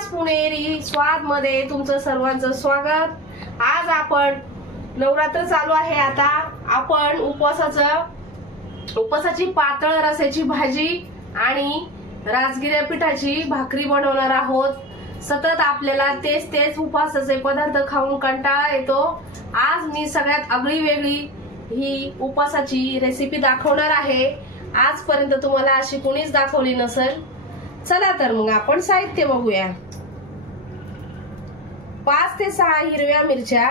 सुहास पुणेरी स्वाद मध्ये तुमचं सर्वांचं स्वागत। आज आपण नवरात्र चालू आहे, आता आपण उपवासाची पातळ रस्याची भाजी आणि राजगिरा पिठाची भाकरी बनवणार आहोत। सतत आपल्याला तेच उपवासाचे पदार्थ खाऊन कंटाळा येतो। आज मी सगळ्यात आगळी वेगळी ही उपवासाची रेसिपी दाखवणार आहे। आजपर्यंत तुम्हाला अशी कोणीच दाखवली नसेल। चला तर मग आपण साहित्य बघूया। 5 ते 6 हिरव्या मिरच्या,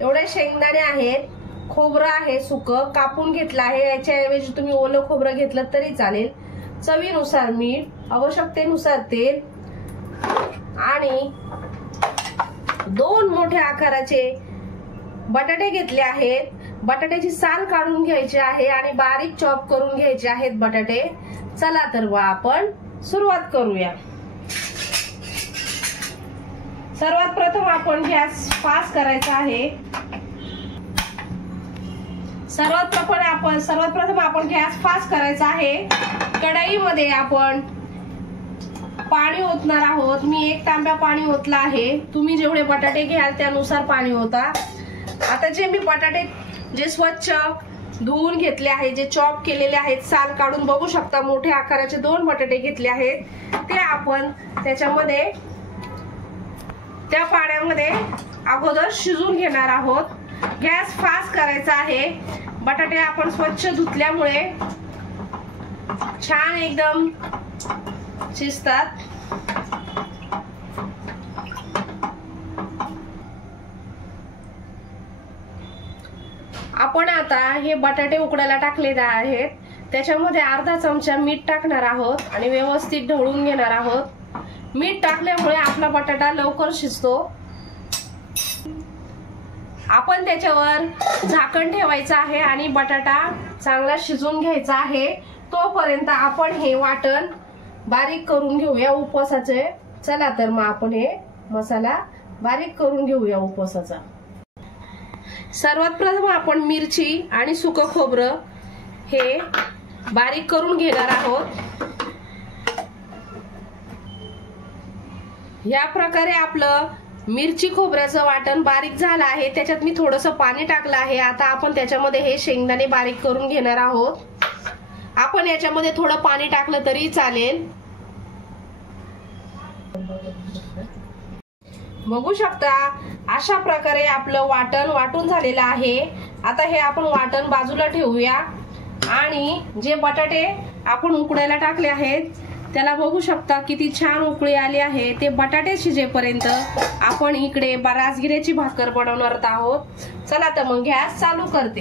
एवढे शेंगदाणे आहेत, खोबरं आहे सुकं कापून घेतलं आहे, याच्याऐवजी तुम्ही ओलं खोबरं घेतलं तरी चालेल। चवीनुसार मीठ, आवश्यकतेनुसार तेल आणि 2 मोठ्या आकाराचे बटाटे घेतले आहेत। बटाट्याची साल काढून घ्यायची आहे आणि बारीक चॉप करून घ्यायचे आहेत बटाटे। चला तर आपण सुरुवात करूया। सर्वात प्रथम आपण गॅस फास्ट करायचा आहे। सर्वात प्रथम आपण गॅस फास्ट करायचा आहे। कढईमध्ये आपण पाणी ओतणार आहोत। मी 1 तांब्या पाणी ओतला आहे। तुम्ही जेवढे बटाटे घ्याल त्यानुसार पाणी ओता। आता जे मी बटाटे जे स्वच्छ धुवून घेतले आहे, जे चॉप केलेले आहेत, साल काढून बघू शकता, मोठ्या आकाराचे 2 बटाटे घेतले आहेत, ते आपण त्याच्यामध्ये त्या पाण्यामध्ये अगोदर शिजून घेणार आहोत। गॅस फास्ट करायचा आहे। बटाटे आपण स्वच्छ धुतल्यामुळे छान एकदम शिजतात। आपण आता हे बटाटे उकडायला टाकलेले आहेत, त्याच्यामध्ये अर्धा चमचा मीठ टाकणार आहोत आणि व्यवस्थित ढवळून घेणार आहोत। मीठ टाकल्यामुळे आपला बटाटा लवकर शिजतो। आपण त्याच्यावर झाकण ठेवायचं आहे आणि बटाटा चांगला शिजून घ्यायचा आहे। तोपर्यंत आपण हे वाटण बारीक करून घेऊया उपवासाचे। चला तर मग आपण हे मसाला बारीक करून घेऊया उपवासाचा। सर्वात प्रथम आपण मिरची आणि सुकं खोबरं हे बारीक करून घेणार आहोत। या प्रकारे आपलं मिरची खोबऱ्याचं वाटण बारीक झालं आहे। त्याच्यात मी थोडंसं पाणी टाकलं आहे। आता आपण त्याच्यामध्ये हे शेंगदाणे बारीक करून घेणार आहोत। आपण याच्यामध्ये थोडं पाणी टाकलं तरी चालेल। बघू शकता अशा प्रकारे आपलं वाटण वाटून झालेलं आहे। आता हे आपण वाटण बाजूला ठेवूया आणि जे बटाटे आपण उकडायला टाकले आहेत त्याला बघू शकता किती छान उकळी आली आहे। ते बटाटे शिजेपर्यंत आपण इकडे राजगिऱ्याची भाकर बनवणार आहोत। चला तर मग गॅस चालू करते।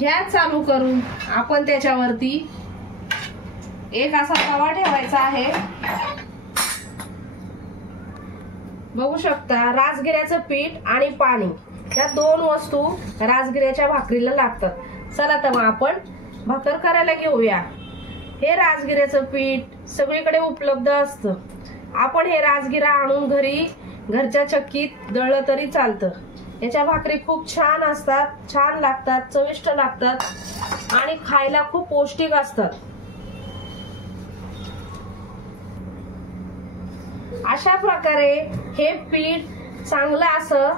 गॅस चालू करून आपण त्याच्यावरती एक असा तवा ठेवायचा आहे। बघू शकता राजगिऱ्याचं पीठ आणि पाणी या 2 वस्तू राजगिऱ्याच्या भाकरीला लागतात। चला तर मग आपण भाकर करायला घेऊया। हे राजगिऱ्याचं पीठ सगळीकडे उपलब्ध असतं। आपण हे राजगिरा आणून घरच्या चक्कीत दळलं तरी चालतं। याच्या भाकरी खूप छान असतात, छान लागतात, चविष्ट लागतात आणि खायला खूप पौष्टिक असतात। अशा प्रकारे हे पीठ चांगलं असं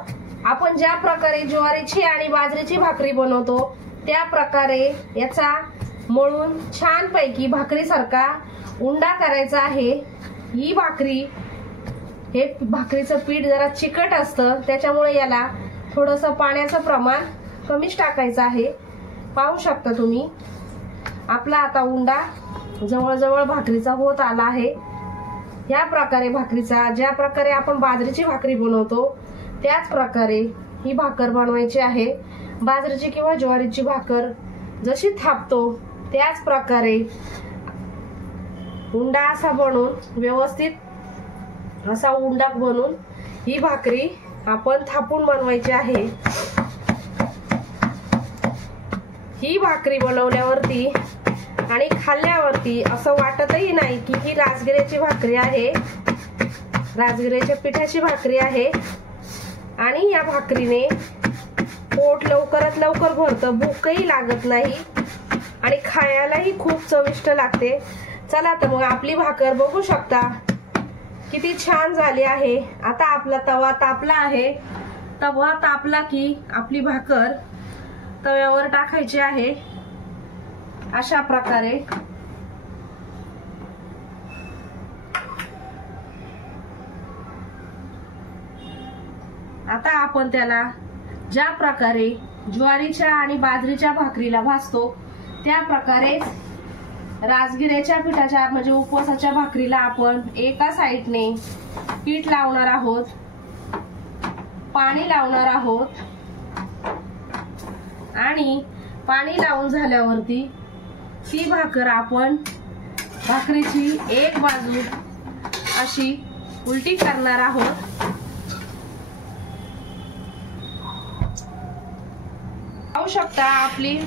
आपण ज्या प्रकारे ज्वारीची आणि बाजरीची भाकरी बनवतो त्या प्रकारे याचा मळून छान पैकी भाकरीसारखा उंडा करायचा आहे। ही भाकरी हे भाकरीचं पीठ जरा चिकट असतं, त्याच्यामुळे याला थोडंसं पाण्याचं प्रमाण कमीच टाकायचं आहे। पाहू शकता तुम्ही आपला आता उंडा जवळजवळ भाकरीचा होत आला आहे। या प्रकारे भाकरीचा ज्या प्रकारे आपण बाजरीची भाकरी बनवतो त्याच प्रकारे ही भाकर बनवायची आहे। बाजरीची किंवा ज्वारीची भाकर जशी थापतो त्याच प्रकारे उंडा असा बनवून व्यवस्थित असा उंडा बनवून ही भाकरी आपण थापून बनवायची आहे। ही भाकरी बनवल्यावरती आणि खाल्ल्यावरती असं वाटतही नाही की ही राजगिऱ्याची भाकरी आहे, राजगिऱ्याच्या पिठाची भाकरी आहे। आणि या भाकरीने पोट लवकरात लवकर भरतं, भूकही लागत नाही आणि खायलाही खूप चविष्ट लागते। चला तर मग आपली भाकर बघू शकता किती छान झाली आहे। आता आपला तवा तापला आहे। तवा तापला की आपली भाकर तव्यावर टाकायची आहे अशा प्रकारे। आता आपण त्याला ज्या प्रकारे ज्वारीच्या आणि बाजरीच्या भाकरीला भाजतो त्या प्रकारे राजगिऱ्याच्या पिठाच्या म्हणजे उपवासाच्या भाकरीला आपण एका साइडने पीठ लावणार आहोत, पाणी लावणार आहोत आणि पाणी लावून झाल्यावरती ती भाकर आपण भाकरीची एक बाजू अशी उलटी करणार आहोत। पाहू शकता आपली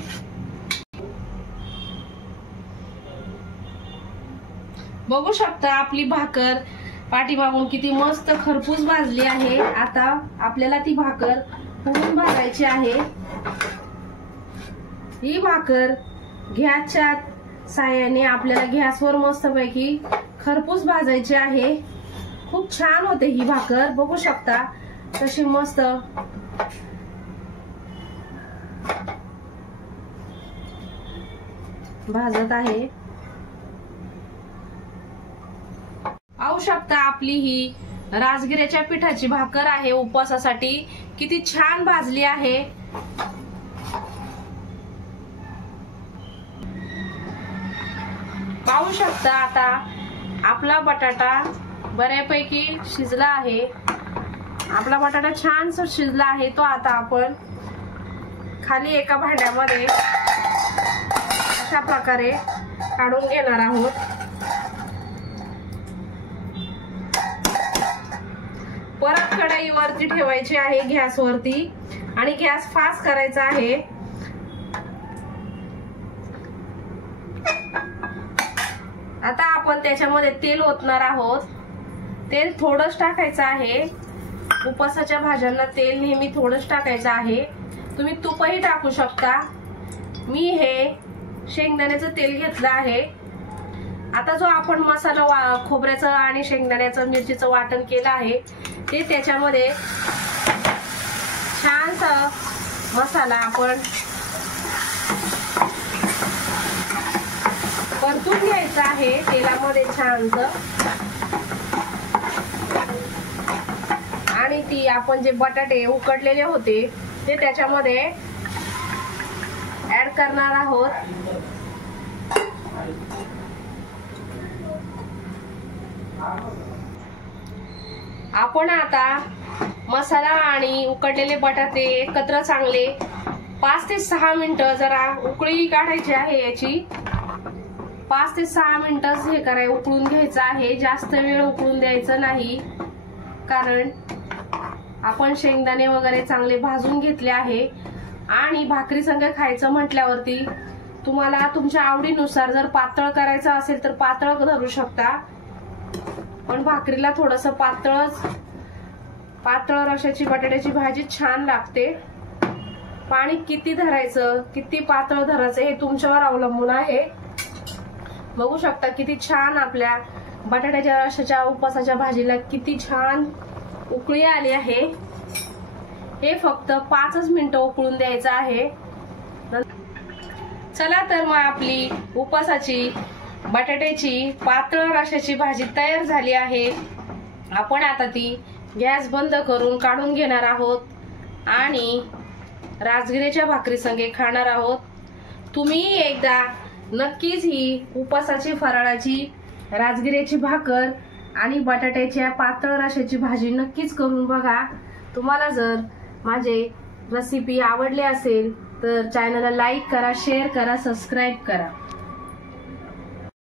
बघू शकता आपली भाकर पाठीमागून किती मस्त खरपूस भाजली आहे। आता आपल्याला ती भाकर पुरून भाजायची आहे। ही भाकर गॅसच्या साहाय्याने आपल्याला गॅसवर मस्तपैकी खरपूस भाजायची आहे। खूप छान होते ही भाकर, बघू शकता कशी मस्त भाजत आहे। पाहू शकता आपली ही राजगिऱ्याच्या पिठाची भाकर आहे उपवासासाठी, किती छान भाजली आहे। पाहू शकता आता आपला बटाटा बऱ्यापैकी शिजला आहे। आपला बटाटा छान शिजला आहे। तो आता आपण खाली एका भांड्यामध्ये अशा प्रकारे काढून घेणार आहोत। परत कढईवरती ठेवायची आहे गॅसवरती आणि गॅस फास्ट करायचा आहे। आता आपण त्याच्यामध्ये तेल ओतणार आहोत। तेल थोडंच टाकायचं आहे। उपवासाच्या भाज्यांना तेल नेहमी थोडंच टाकायचं आहे। तुम्ही तूपही टाकू शकता। मी हे शेंगदाण्याचं तेल घेतलं आहे। आता जो आपण मसाला खोबऱ्याचं आणि शेंगदाण्याचं मिरचीचं वाटण केलं आहे ते त्याच्यामध्ये छानसा मसाला आपण परतून घ्यायचा आहे तेलामध्ये छानसं। आणि ती आपण जे बटाटे उकडलेले होते ते त्याच्यामध्ये ऍड करणार आहोत। आपण आता मसाला आणि उकडलेले बटाटे एकत्र चांगले 5 ते 6 मिनिटं जरा उकळी काढायची आहे। याची 5 ते 6 मिनिटं हे करायचं, उकळून घ्यायचं आहे। जास्त वेळ उकळून द्यायचं नाही, कारण आपण शेंगदाणे वगैरे चांगले भाजून घेतले आहे आणि भाकरी संग खायचं म्हटल्यावरती तुम्हाला तुमच्या आवडीनुसार जर पातळ करायचं असेल तर पातळ धरू शकता, पण भाकरीला थोडस पातळ रशाची बटाट्याची भाजी छान लागते। पाणी किती धरायचं किती पातळ धरायचं हे तुमच्यावर अवलंबून आहे। बघू शकता किती छान आपल्या बटाट्याच्या रशाच्या उपवासाच्या भाजीला किती छान उकळी आली आहे। हे फक्त 5 मिनिटं उकळून द्यायचं आहे। चला तर मग आपली उपवासाची बटाट्याची पातळ रशाची भाजी तयार झाली आहे। आपण आता ती गॅस बंद करून काढून घेणार आहोत आणि राजगिऱ्याच्या भाकरी संगे खाणार आहोत। तुम्ही एकदा नक्कीच ही उपवासाची फराळाची राजगिऱ्याची भाकर आणि बटाट्याच्या पातळ रशाची भाजी नक्कीच करून बघा। तुम्हाला जर माझे रेसिपी आवडली असेल तर चॅनलला लाईक करा, शेअर करा, सबस्क्राईब करा।